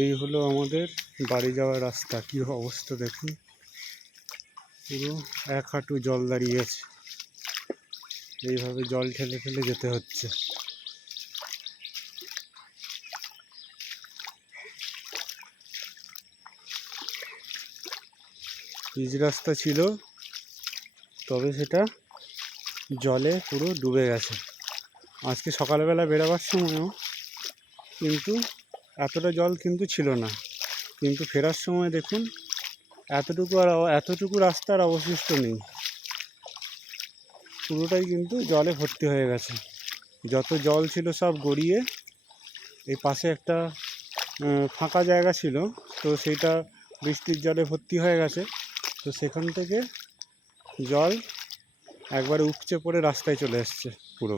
এই হলো আমাদের বাড়ি যাওয়ার রাস্তা। কি অবস্থা দেখুন, পুরো 1 হাঁটু জল দাঁড়িয়েছে। এইভাবে জল ঠেলে ঠেলে যেতে হচ্ছে। পিচ রাস্তা ছিল, তবে সেটা জলে পুরো ডুবে গেছে। আজকে সকালবেলা বেরোবার সময়ও কিন্তু এতটা জল কিন্তু ছিল না, কিন্তু ফেরার সময় দেখুন এতটুকু রাস্তার অবশিষ্ট নেই, পুরোটাই কিন্তু জলে ভর্তি হয়ে গেছে। যত জল ছিল সব গড়িয়ে এই পাশে একটা ফাঁকা জায়গা ছিল, তো সেইটা বৃষ্টির জলে ভর্তি হয়ে গেছে। তো সেখান থেকে জল একবারে উপচে পড়ে রাস্তায় চলে এসছে পুরো।